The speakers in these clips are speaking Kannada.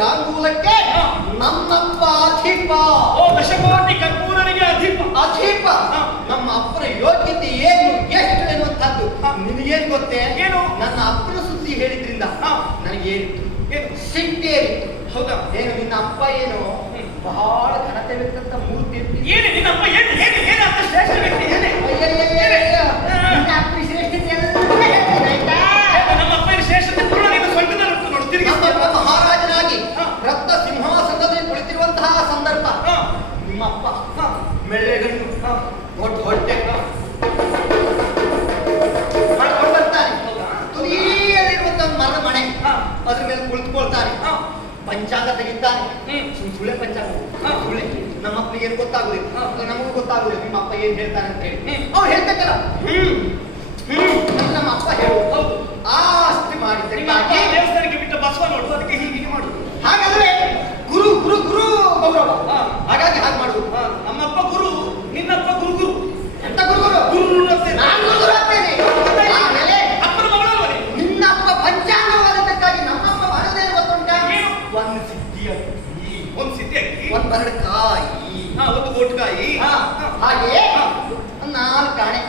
ಜಾಂಗೂಲಕ್ಕೆ ನನ್ನಪ್ಪ ಅಧಿಪ. ಓ ದಶಕೋಟಿ ಕರ್ಪೂರನಿಗೆ ಅಧಿಪ. ಅಧಿಪ ನಮ್ಮ ಅಪ್ಪನ ಯೋಗ್ಯತೆ ಏನು ಎಷ್ಟು ಎನ್ನುವಂತದ್ದು ನಿನಗೇನು ಗೊತ್ತೇ? ಏನು? ನನ್ನ ಅಪ್ಪನ ಸುದ್ದಿ ಹೇಳಿದ್ರಿಂದ ನನಗೇನಿತ್ತು? ಏನು? ಸಿಟ್ಟೇರಿತ್ತು. ಹೌದಾ? ಏನು ನಿನ್ನ ಅಪ್ಪ ಏನು ಬಹಳ ಘನತೆ ವ್ಯಕ್ತ ಮೂರ್ತಿ ಏನು ನಿನ್ನಪ್ಪ ಏನು ಏನು ಏನು ಅಂತ ಶ್ರೇಷ್ಠ ವ್ಯಕ್ತಿ ಏನೇ? ನಿನ್ನ ಅಪ್ಪ ಶ್ರೇಷ್ಠತೆ ಎಲ್ಲ ನಮ್ಮ ಅಪ್ಪನ ಶ್ರೇಷ್ಠತೆ ಪೂರ್ಣ ನಿನ್ನ ಸೊಂಟದಲ್ಲಿ ಉಂಟು ನೋಡು. ತಿರುಗಿ ಮಹಾರಾಜನಾಗಿ ರತ್ನ ಸಿಂಹಾಸನದಲ್ಲಿ ಕುಳಿತಿರುವಂತಹ ಸಂದರ್ಭ ನಿಮ್ಮಪ್ಪ ಮೆಳ್ಳೆಗಣ್ಣು ದೊಡ್ಡ ಹೊಟ್ಟೆ ಮಾಡ್ಕೊಂಡು ಬರ್ತಾನೆ. ತುದಿಯಲ್ಲಿರುವಂತಹ ಮರದ ಮಣೆ ಅದ್ರ ಮೇಲೆ ಕುಳಿತುಕೊಳ್ತಾನೆ. ಪಂಚಾಂಗ ತೆಗಿತಾನೆ. ಸುಳ್ಳೆ ಪಂಚಾಂಗ ಸುಳ್ಳೆ. ನಮ್ಮ ಅಪ್ಪನಿಗೆ ಏನು ಗೊತ್ತಾಗುದಿಲ್ಲ, ನಮಗೂ ಗೊತ್ತಾಗುದಿಲ್ಲ ನಿಮ್ಮ ಅಪ್ಪ ಏನ್ ಹೇಳ್ತಾನೆ ಅಂತ ಹೇಳಿ. ಅವ್ರು ಹೇಳ್ಬೇಕಲ್ಲ ನಮ್ಮ ಅಪ್ಪ ಹೇಳು. ಹೌದು, ಆಸ್ತಿ ಮಾಡಿದ್ದಕ್ಕಾಗಿ ದೇವಸ್ಥಾನಕ್ಕೆ ಬಿಟ್ಟ ಬಸವ ನೋಡು, ಅದಕ್ಕೆ ಹೀಗೆ ಮಾಡುದು. ಹಾಗಾದ್ರೆ ಗುರು ಗುರು ಗುರು ಗೌರವ, ಹಾಗಾಗಿ ಹಾಗೆ ಮಾಡುದು. ನಮ್ಮಪ್ಪ ಗುರು, ನಿನ್ನಪ್ಪ ಗುರು ಗುರು. ಎಂತ ಗುರು ಗುರು? ಗುರು ನಾನು ಗುರು ಆಗ್ತೇನೆ. ಆಮೇಲೆ ಅಪ್ಪನ ಮಗಳವನೇ ನಿನ್ನಪ್ಪ ಪಂಚಾಂಗ ಓದಕ್ಕಾಗಿ ನಮ್ಮಪ್ಪ ಮಾಡೋದೇನು ಗೊತ್ತುಂಟ? ಒಂದು ಸಿದ್ಧಿ ಅಕ್ಕಿ, ಒಂದು ಸಿದ್ಧಿ ಅಕ್ಕಿ, ಒಂದು ಬರಡು ಕಾಯಿ, ಒಂದು ಗೋಟುಕಾಯಿ, ಹಾಗೆ 4 ಕಾಣೆ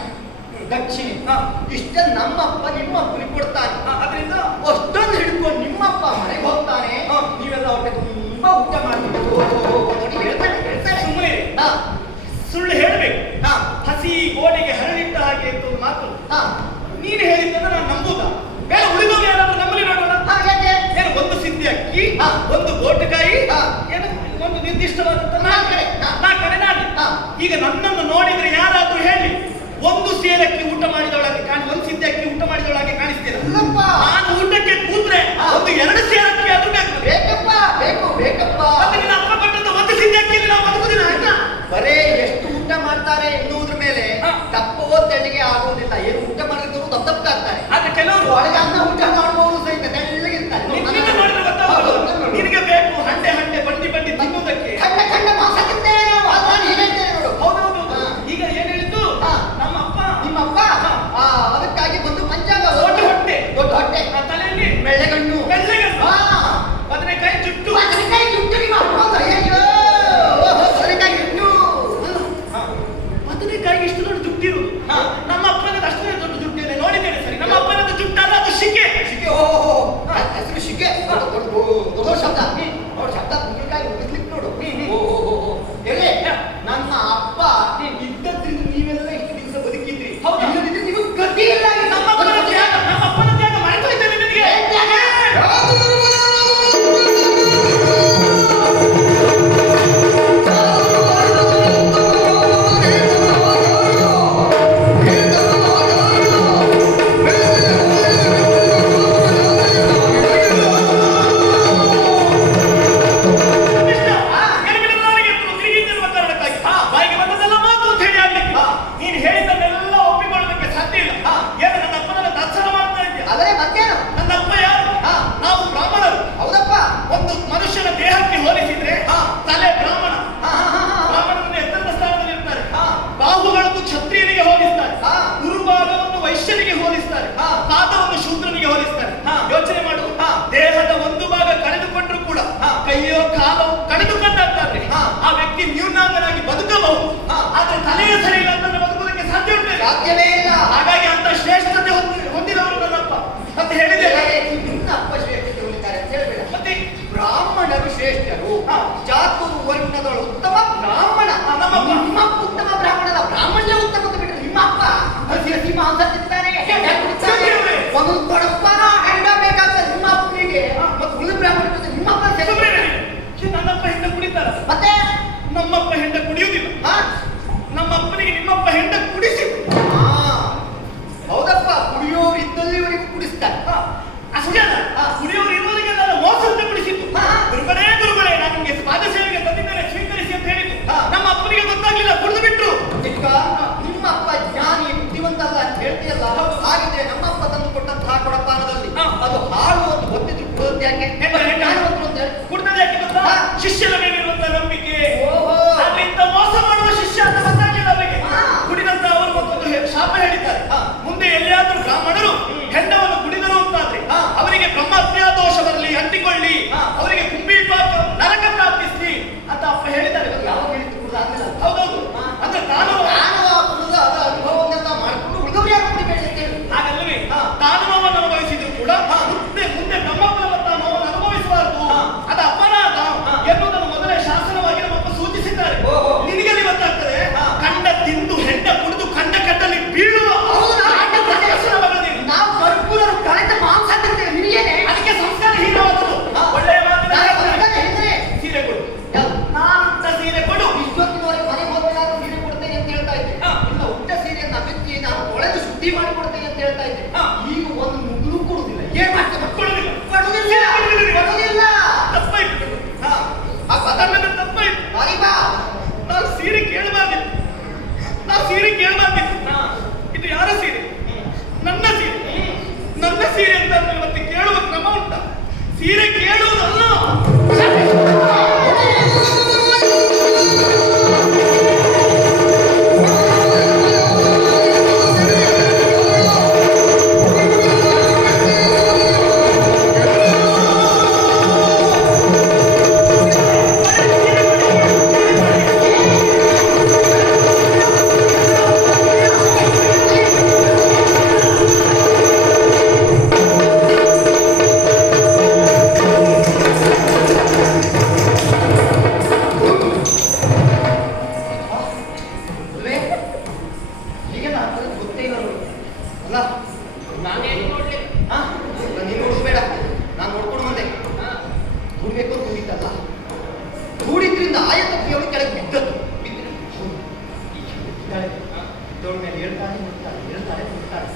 ದಕ್ಷಿಣೆ. ಇಷ್ಟ ನಮ್ಮಪ್ಪ ನಿಮ್ಮಪ್ಪನಿಗೆ ಕೊಡ್ತಾನೆ. ಅದರಿಂದ ಅಷ್ಟೊಂದು ಹಿಡ್ಕೊಂಡು ನಿಮ್ಮಪ್ಪ ಮನೆಗೆ ಹೋಗ್ತಾನೆ. ನೀವೆಲ್ಲ ಹೊಟ್ಟೆ ತುಂಬಾ ಊಟ ಮಾಡ್ಬೇಕು ನೋಡಿ ಹೇಳ್ತಾನೆ ಹೇಳ್ತಾನೆ. ಸುಮ್ಮನೆ ಸುಳ್ಳು ಹೇಳ್ಬೇಕು. ಹಸಿ ಗೋಡೆಗೆ ಹರಳಿಟ್ಟ ಹಾಗೆ ಅಂತ ಒಂದು ಮಾತು. ನೀನು ಹೇಳಿದ್ದನ್ನ ನಾನು ನಂಬುದ ಬೇರೆ ಉಳಿದೋಗಿ ಯಾರಾದ್ರೂ ನಮ್ಮಲ್ಲಿ ನೋಡೋಣ. ಏನು ಒಂದು ಸಿದ್ಧಿ ಅಕ್ಕಿ, ಒಂದು ಗೋಟುಕಾಯಿ, ಏನು ಒಂದು ನಿರ್ದಿಷ್ಟವಾದಂತ 4 ಕಡೆ ನಾನು. ಈಗ ನನ್ನನ್ನು ನೋಡಿದ್ರೆ ಯಾರಾದ್ರೂ ಹೇಳಿ ಒಂದು ಸೇರಕ್ಕಿ ಊಟ ಮಾಡಿದವಳಾಗಿ ಒಂದು ಸಿದ್ಧಿ ಅಕ್ಕಿ ಊಟ ಮಾಡಿದವಳಾಗಿ ಕಾಣಿಸ್ತೇನೆ. ನಾನು ಊಟಕ್ಕೆ ಕೂತ್ರೆ ಒಂದು 2 ಸೇರಕ್ಕಿ ಅದು ಬೇಕಪ್ಪ ಬೇಕು ಬೇಕಪ್ಪ. ಮತ್ತೆ ನಿನ್ನ ಅಪ್ಪ ಕೊಟ್ಟಂತ ಒಂದು ಸಿದ್ಧಿ ಅಕ್ಕಿಯಲ್ಲಿ ನಾವು ಬದುಕುದಿಲ್ಲ. ಬರೇ ಎಷ್ಟು ಊಟ ಮಾಡ್ತಾರೆ ಎನ್ನುವುದ್ರ ಮೇಲೆ ದಪ್ಪವೋ ತೆಳ್ಳಗೆ ಆಗುವುದಿಲ್ಲ. ಏನು ಊಟ ಮಾಡಿದ್ರು ದಪ್ಪ ಆಗ್ತಾರೆ. ಆದ್ರೆ ಕೆಲವರು ಒಳಗೆ ಅನ್ನ ಊಟ ಮಾಡುವವರು ಸಹಿತ ತೆಳ್ಳಗಿರ್ತಾರೆ. ನೋಡಿದ್ರೆ ಗೊತ್ತಾಗೋದು ನಿನಗೆ ಬೇಕು ಹಂಡೆ ಹಂಡೆ ಬಂಡಿ ಬಂಡಿ ತಿನ್ನುವುದಕ್ಕೆ. ಖಂಡ ಖಂಡ ಮಾಸಕ್ಕಿದ್ದೇವೆ ನಾವು. ಅದು ನಾನು ಹೇಳ್ತೇನೆ ನೋಡು. ಹೌದೌದು. ಈಗ ಏನ್ ಹೇಳಿದ್ದು ನಮ್ಮಪ್ಪ ನಿಮ್ಮಪ್ಪ ಅದಕ್ಕಾಗಿ ಒಂದು ಪಂಚಾಂಗ ದೊಡ್ಡ ಹೊಟ್ಟೆ, ದೊಡ್ಡ ಹೊಟ್ಟೆ, ತಲೆಯಲ್ಲಿ ಬೆಳ್ಳೆಗಣ್ಣು, ಬದನೆಕಾಯಿ ಜುಟ್ಟು, ಬದನೆಕಾಯಿ ಜುಟ್ಟು. ನಿಮ್ಮ ಅಪ್ಪ ಅಯ್ಯೋ ಬದನೆಕಾಯಿ ಜುಟ್ಟು. ಬದನೆಕಾಯಿಗೆ ಇಷ್ಟು ದೊಡ್ಡ ಜುಟ್ಟಿರುವುದು. ನಮ್ಮ ಅಪ್ಪನದ್ದು ಅಷ್ಟೇ ದೊಡ್ಡ ಜುಟ್ಟಿದೆ ನೋಡಿದ್ದೇನೆ. ಸರಿ, ನಮ್ಮ ಅಪ್ಪನದ್ದು ಜುಟ್ಟಲ್ಲ, ಅದು ಶಿಕೆ. ಶಿಕೆ. ಓಹೋ ಹೆಸರು ಶಿಕೆ. ದೊಡ್ಡ ಶಬ್ದ ನೋಡು. ಶಬ್ದ ಕುಂಬಳಕಾಯಿ ಮುಗಿಸ್ಲಿಕ್ಕೆ ನೋಡು. ಓಹೋ ಹೇಳಿ. ನನ್ನ ಅಪ್ಪ ಇದ್ದದ್ರಿಂದ ನೀವೆಲ್ಲ ಇಷ್ಟು ದಿವಸ ಬದುಕಿದ್ರಿ. ಇಲ್ಲದಿದ್ರೆ ನಿಮಗೆ ಗತಿ ಇಲ್ಲ. ನಮ್ಮ ಅಪ್ಪನ ತ್ಯಾಗ ಮರೆತು ಇದ್ದೇನೆ ನಿನಗೆ. ಕೆಳಗೆ ಬಿದ್ದದ್ದು ಬಿದ್ದರೆ ಹೌದು ಈ ಕೆಳಗೆ ಬಿದ್ದಾಳೆ. ಬಿದ್ದವಳ ಮೇಲೆ ಹೇಳ್ತಾನೆ ಮುಟ್ತಾರೆ ಹೇಳ್ತಾರೆ ಮುಟ್ತಾರೆ.